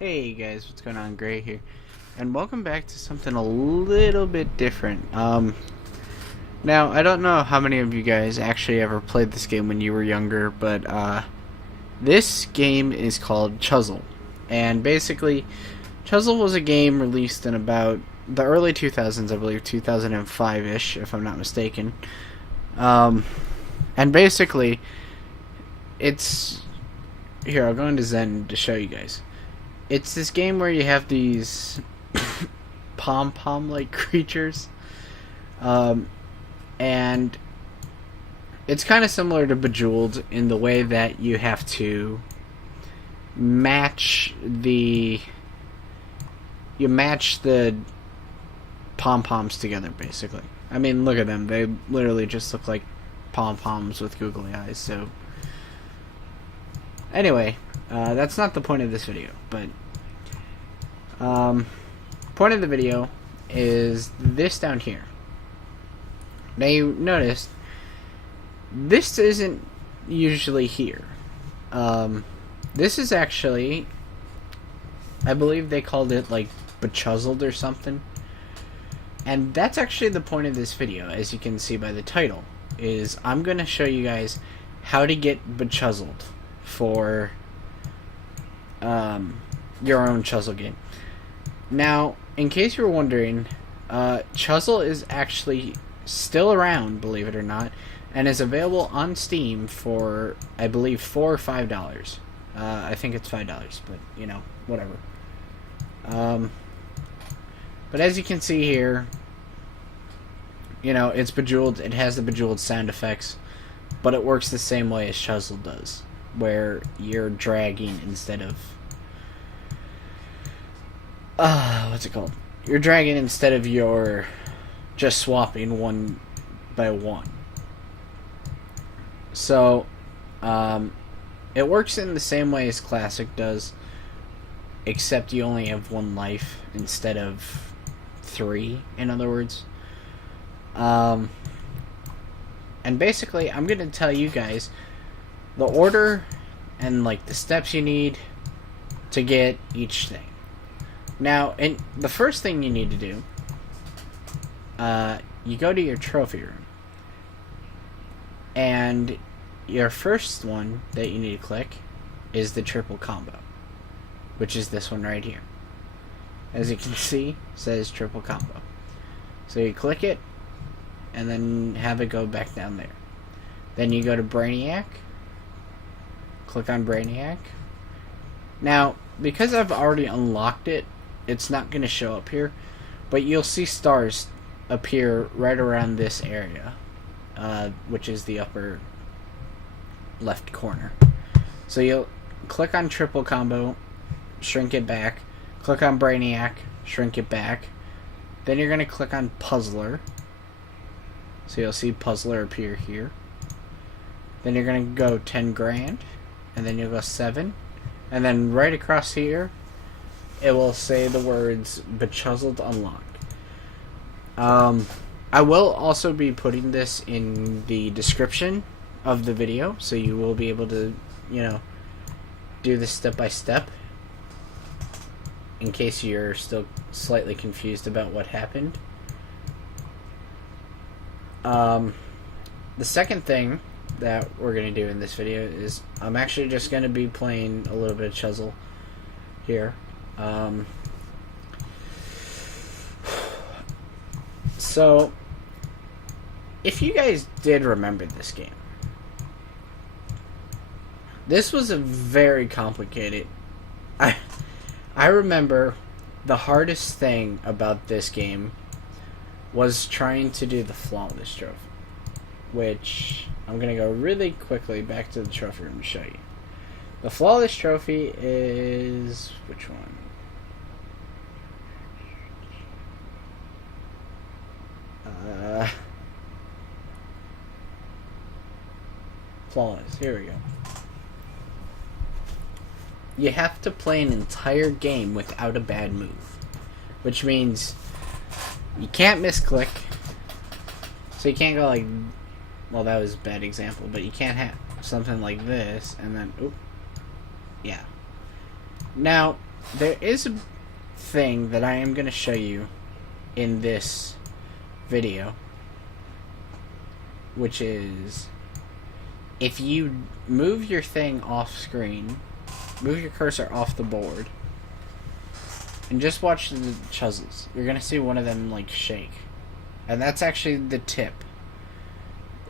Hey guys, what's going on? Gray here, and welcome back to something a little bit different. Now I don't know how many of you guys actually ever played this game when you were younger, but this game is called Chuzzle, and basically, Chuzzle was a game released in about the early 2000s, I believe 2005-ish, if I'm not mistaken. And basically, it's here. I'll go into Zen to show you guys. It's this game where you have these pom-pom-like creatures, and it's kind of similar to Bejeweled in the way that you have to match the pom-poms together, basically. I mean, look at them. They literally just look like pom-poms with googly eyes, so anyway, that's not the point of this video, but point of the video is this down here. Now you notice this isn't usually here. This is actually, I believe they called it like Bechuzzled or something, and that's actually the point of this video, as you can see by the title, is I'm going to show you guys how to get Bechuzzled for your own Chuzzle game. Now, in case you were wondering, Chuzzle is actually still around, believe it or not, and is available on Steam for, I believe, $4 or $5. I think it's $5, but, you know, whatever. But as you can see here, you know, it's Bejeweled. It has the Bejeweled sound effects, but it works the same way as Chuzzle does, where you're dragging instead of what's it called? You're dragging instead of you're just swapping one by one. So, it works in the same way as Classic does, except you only have one life instead of 3, in other words. And basically, I'm going to tell you guys the order and, like, the steps you need to get each thing. Now, the first thing you need to do, you go to your trophy room, and your first one that you need to click is the triple combo, which is this one right here. As you can see, it says triple combo. So you click it, and then have it go back down there. Then you go to Braniac, click on Braniac. Now, because I've already unlocked it, it's not going to show up here, but you'll see stars appear right around this area, which is the upper left corner. So you'll click on triple combo, shrink it back, click on Braniac, shrink it back, then you're going to click on Puzzler, so you'll see Puzzler appear here. Then you're going to go 10 grand, and then you'll go 7, and then right across here it will say the words Bechuzzled Unlocked. I will also be putting this in the description of the video, so you will be able to, you know, do this step by step, in case you're still slightly confused about what happened. The second thing that we're going to do in this video is I'm actually just going to be playing a little bit of Chuzzle here. So, if you guys did remember this game, this was a very complicated. I remember the hardest thing about this game was trying to do the flawless trophy, which I'm going to go really quickly back to the trophy room to show you. The flawless trophy is, which one? Flawless. Here we go. You have to play an entire game without a bad move, which means you can't misclick. So you can't go like, well, that was a bad example, but you can't have something like this and then, oop, yeah. Now, there is a thing that I am going to show you in this video, which is if you move your thing off screen, move your cursor off the board, and just watch the Chuzzles, you're going to see one of them like shake. And that's actually the tip.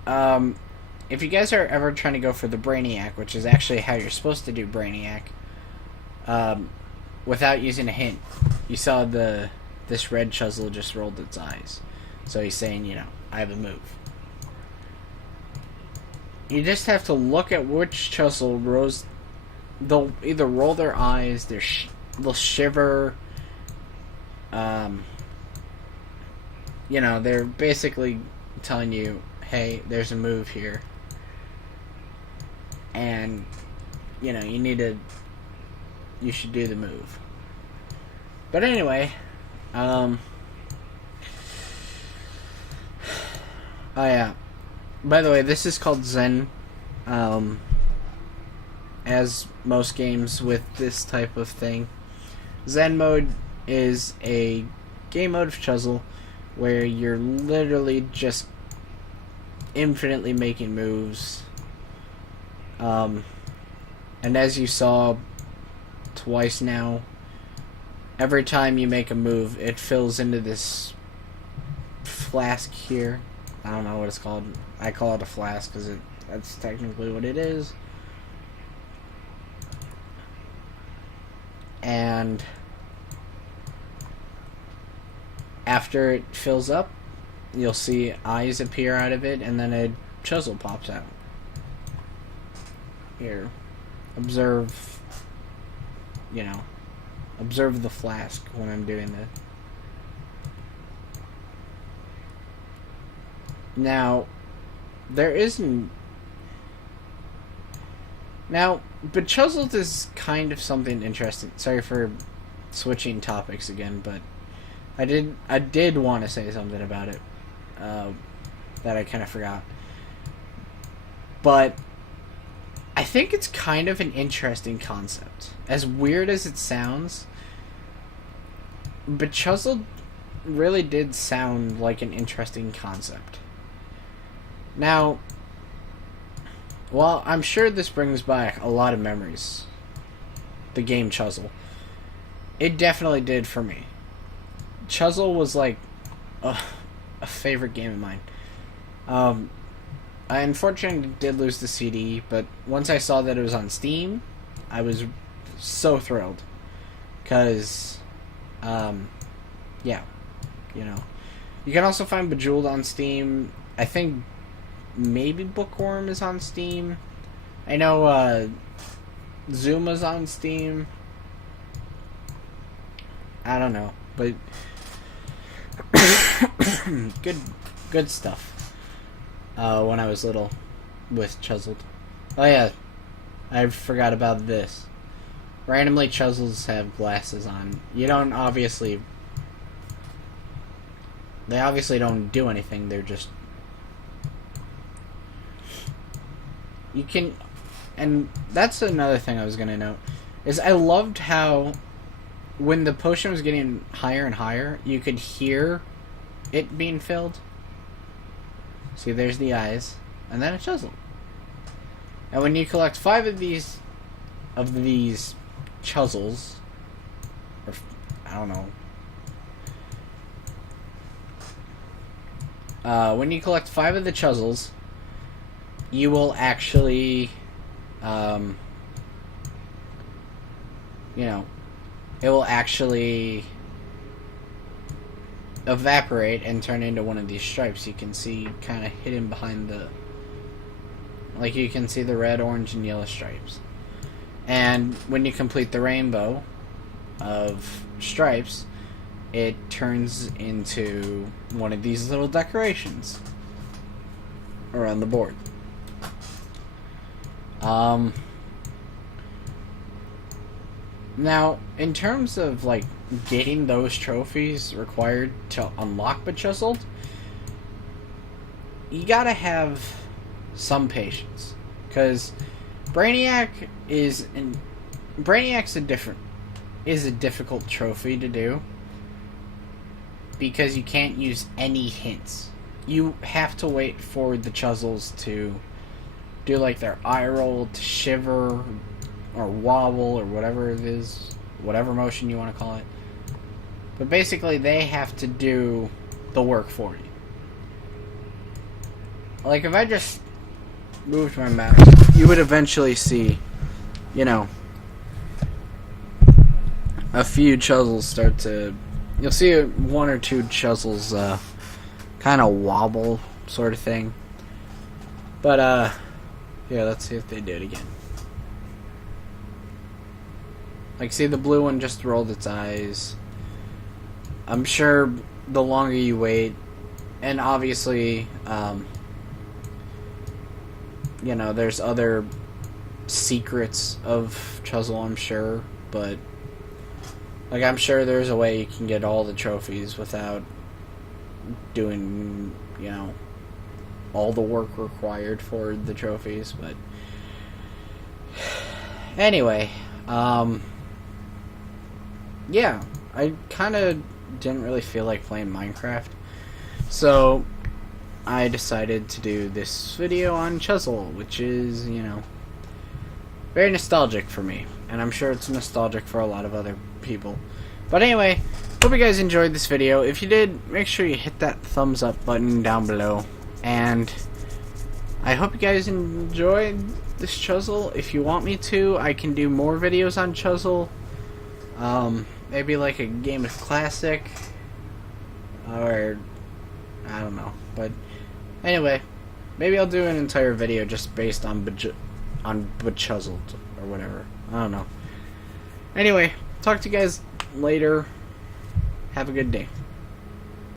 If you guys are ever trying to go for the Braniac, which is actually how you're supposed to do Braniac, without using a hint, you saw this red Chuzzle just rolled its eyes. So he's saying, you know, I have a move. You just have to look at which Chuzzle rolls. They'll either roll their eyes, they'll shiver. You know, they're basically telling you, hey, there's a move here. And, you know, you should do the move. But anyway, oh yeah. By the way, this is called Zen. As most games with this type of thing. Zen Mode is a game mode of Chuzzle where you're literally just infinitely making moves. And as you saw twice now, every time you make a move, it fills into this flask here. I don't know what it's called. I call it a flask because that's technically what it is. And after it fills up, you'll see eyes appear out of it, and then a Chuzzle pops out. Here, observe, you know, observe the flask when I'm doing this. Now, there isn't... Now, Bechuzzled is kind of something interesting. Sorry for switching topics again, but I did want to say something about it that I kind of forgot. But I think it's kind of an interesting concept. As weird as it sounds, Bechuzzled really did sound like an interesting concept. Now, well, I'm sure this brings back a lot of memories. The game Chuzzle. It definitely did for me. Chuzzle was like a favorite game of mine. I unfortunately did lose the CD, but once I saw that it was on Steam, I was so thrilled. Because, yeah, you know. You can also find Bejeweled on Steam. I think maybe Bookworm is on Steam. I know Zuma's on Steam. I don't know, but good stuff. When I was little with Chuzzled. Oh yeah, I forgot about this. Randomly, Chuzzles have glasses on. You don't obviously... They obviously don't do anything, they're just... You can... And that's another thing I was gonna note, is I loved how when the potion was getting higher and higher, you could hear it being filled. See, there's the eyes, and then a Chuzzle. And when you collect 5 of these Chuzzles, or I don't know, when you collect 5 of the Chuzzles, you will actually, you know, it will actually evaporate and turn into one of these stripes. You can see kind of hidden behind the... Like, you can see the red, orange, and yellow stripes. And when you complete the rainbow of stripes, it turns into one of these little decorations around the board. Now, in terms of, like, getting those trophies required to unlock Bechuzzled, you gotta have some patience. Because Braniac's a different is a difficult trophy to do because you can't use any hints. You have to wait for the Chuzzles to do like their eye roll, to shiver or wobble or whatever it is, whatever motion you want to call it. But basically they have to do the work for you. Like if I just moved my mouse, you would eventually see, you know, a few Chuzzles start to... You'll see one or two Chuzzles kind of wobble sort of thing. But, yeah, let's see if they do it again. Like, see, the blue one just rolled its eyes. I'm sure the longer you wait, and obviously, you know, there's other secrets of Chuzzle, I'm sure, but, like, I'm sure there's a way you can get all the trophies without doing, you know, all the work required for the trophies, but anyway, yeah, I kind of didn't really feel like playing Minecraft, so I decided to do this video on Chuzzle, which is, you know, very nostalgic for me, and I'm sure it's nostalgic for a lot of other people. But anyway, hope you guys enjoyed this video. If you did, make sure you hit that thumbs up button down below, and I hope you guys enjoyed this Chuzzle. If you want me to, I can do more videos on Chuzzle. Maybe like a game of classic, or I don't know. But anyway, maybe I'll do an entire video just based on Bechuzzled or whatever. I don't know. Anyway, talk to you guys later. Have a good day.